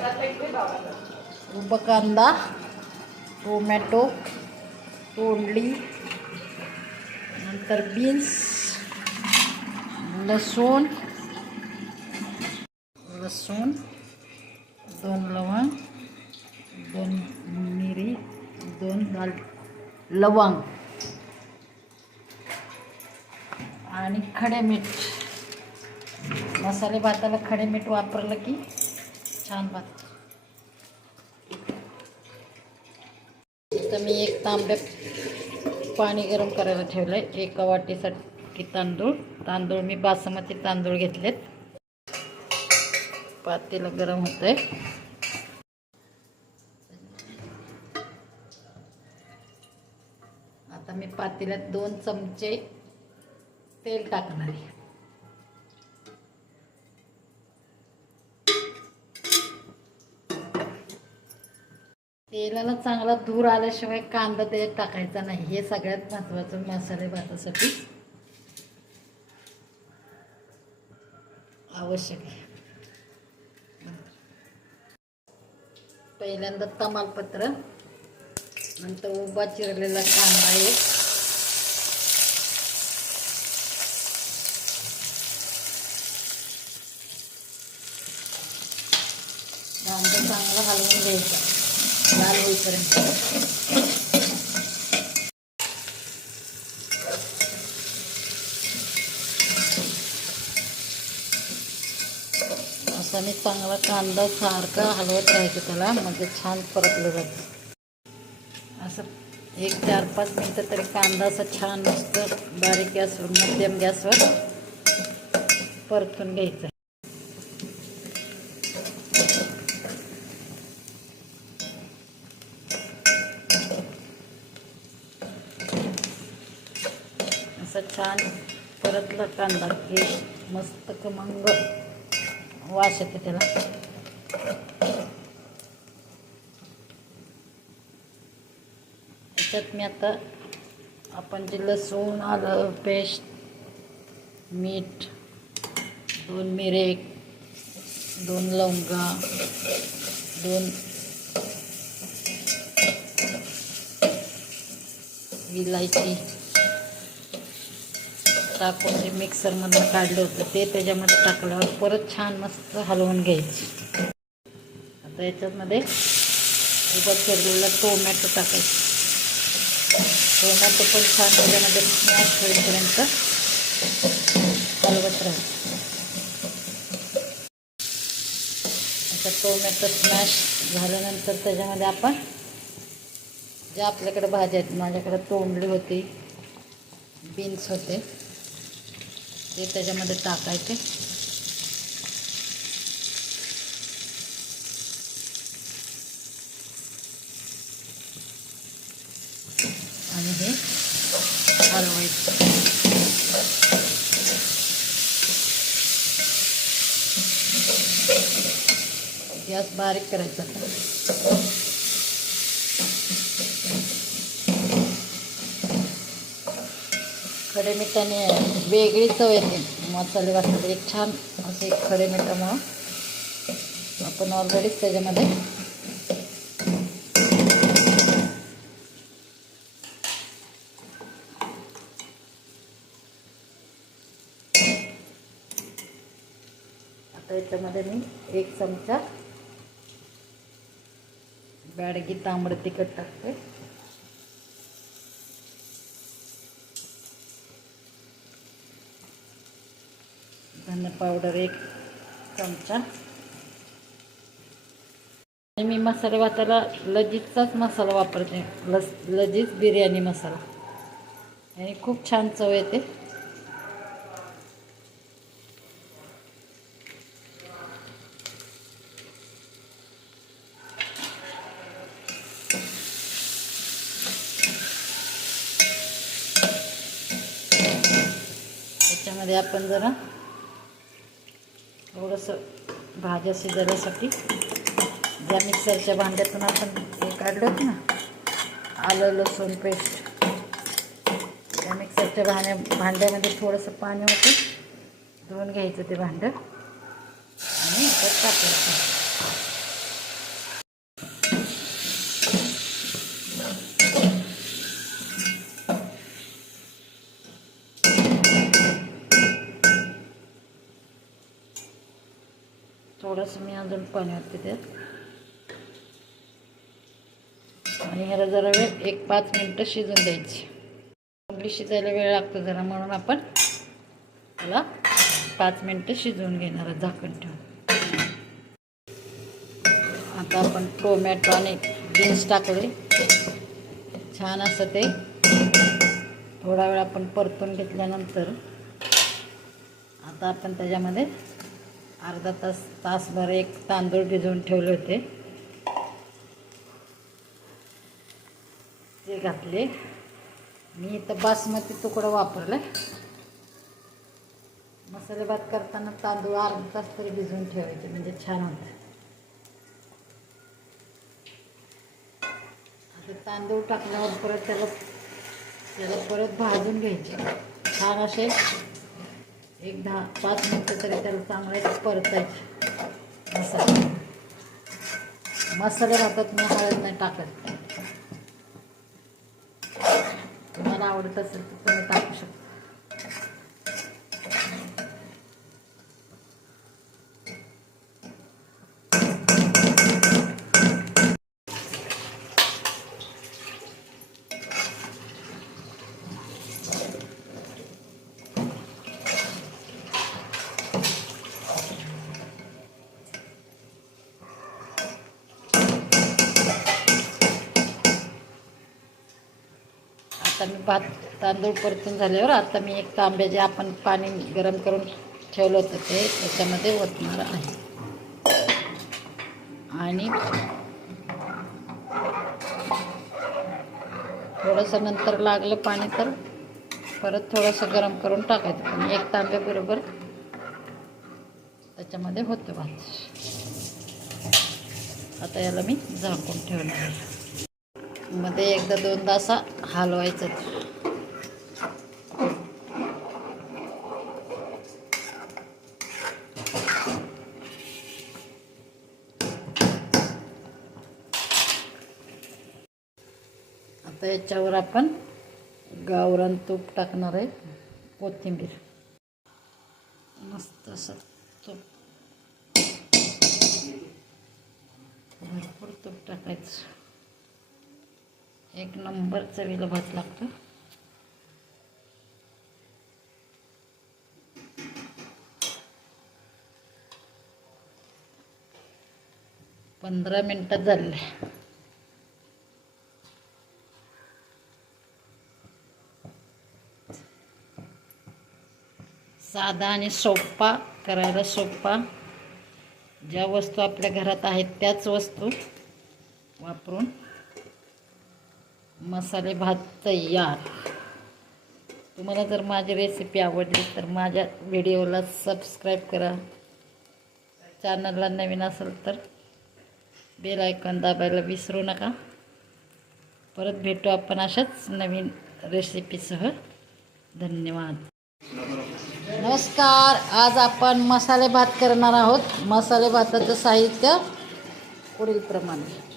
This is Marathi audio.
उभा कांदा, टोमॅटो, तोंडली, नंतर बीन्स, लसूण, दोन लवंग, दोन मिरी, दोन लवंग आणि खडे मीठ. मसाले भाताला खडे मीठ वापरलं की छान भात. इथं मी एक तांब्यात पाणी गरम करायला ठेवलं आहे. एका वाटीसाठी तांदूळ मी बासमती तांदूळ घेतलेत. पातेलं गरम होत आहे. आता मी पातेल्यात 2 चमचे तेल टाकणार आहे. तेलाला चांगला धूर आल्याशिवाय कांदा त्याच्यात टाकायचा नाही. हे सगळ्यात महत्त्वाचं मसाले भातासाठी आवश्यक आहे. पहिल्यांदा तमालपत्र, नंतर उभा चिरलेला कांदा एक, कांदा चांगला हलवून घ्यायचा लाल होईपर्यंत. असा मी चांगला कांदा सारखा हलवत राहायचं त्याला, म्हणजे छान परतलं जातं. असं 1-4-5 मिनटं तरी कांदा असा छान मस्त बारीक गॅसवर मध्यम गॅसवर परतून घ्यायचा. असं छान परतला कांदा की मस्त खमंग वास येते त्याला. त्याच्यात मी आता आपण जे लसूण आलं पेस्ट, मीठ, 2 मिरे, 2 लवंगा, 2 इलायची टाकून जे मिक्सरमधून काढलं होतं ते त्याच्यामध्ये टाकल्यावर परत छान मस्त हलवून घ्यायची. आता याच्यामध्ये उभा चिरलेला टोमॅटो टाकायचा. टोमॅटो पण छान त्याच्यामध्ये स्मॅश होईपर्यंत हलवत राहायचं. आता टोमॅटो स्मॅश झाल्यानंतर त्याच्यामध्ये आपण ज्या आपल्याकडे भाज्या आहेत, माझ्याकडे तोंडली होती, बीन्स होते, ते त्याच्यामध्ये टाकायचे. आणि हे हलवायचं. गॅस बारीक करायचा. खडे मिठाने वेगळी चव येते मसाले भाताला. एक छान असे खडे मिठामुळं आपण ऑलरेडीच त्याच्यामध्ये आता याच्यामध्ये मी 1 चमचा बॅडगी तांबडं तिखट टाकते. धने पावडर 1 चमचा. आणि मी मसाले भाताला लजीजचाच मसाला वापरते, लजीज बिर्याणी मसाला, आणि खूप छान चव येते. त्याच्यामध्ये आपण जरा थोडंसं भाज्या शिजवण्यासाठी ज्या मिक्सरच्या भांड्यातून आपण हे काढलं ना आलं लसूण पेस्ट, त्या मिक्सरच्या भांड्यामध्ये थोडंसं पाणी होतं, धुवून घ्यायचं ते भांडं आणि त्यात टाकायचं. थोडंसं मी अजून पाणी घालते त्यात आणि ह्याला जरा वेळ 1-5 मिनटं शिजून द्यायची. कोंबडी शिजायला वेळ लागतो जरा, म्हणून आपण त्याला 5 मिनटं शिजवून घेणार झाकण ठेवून. आता आपण टोमॅटो आणि बीन्स टाकले, छान असं ते थोडा वेळ आपण परतून घेतल्यानंतर आता आपण त्याच्यामध्ये अर्धा तासभर एक तांदूळ भिजवून ठेवले होते ते घातले. मी इथं बासमती तुकडा वापरला. मसाले भात करताना तांदूळ अर्धा तास तरी भिजवून ठेवायचे म्हणजे छान होतं. आता तांदूळ टाकल्यावर परत त्याला परत भाजून घ्यायचे छान असे. 10-5 मिनटं तरी त्याला चांगले परतायचे. मसाले भातात मी हळद नाही टाकत. तुम्हाला आवडत असेल तर तुम्ही टाकू शकता. आता मी तांदूळ परतून झाल्यावर आता मी एक तांब्या जे आपण पाणी गरम करून ठेवलं होतं ते त्याच्यामध्ये ओतणार आहे. आणि थोडंसं नंतर लागलं पाणी तर परत थोडंसं गरम करून टाकायचं. पण एक तांब्याबरोबर त्याच्यामध्ये होतं भात. आता याला मी झाकून ठेवणार आहे. मध्ये एकदा 2दा असा हलवायचं. आता याच्यावर आपण गावरान तूप टाकणार आहे. कोथिंबीर मस्त असं तूप, भरपूर तूप टाकायचं. एक नंबर चवीला भात लागतो. पंधरा मिनिटात झाले. साधा आणि सोपा, करायला सोपा. ज्या वस्तू आपल्या घरात आहेत त्याच वस्तू वापरून मसाले भात तयार. तुम्हाला जर माझी रेसिपी आवडली तर माझ्या व्हिडिओला सबस्क्राईब करा. चॅनलला नवीन असेल तर बेल आयकॉन दाबायला विसरू नका. परत भेटू आपण अशाच नवीन रेसिपीसह. धन्यवाद. नमस्कार. आज आपण मसाले भात करणार आहोत. मसाले भाताचं साहित्य पुढीलप्रमाणे.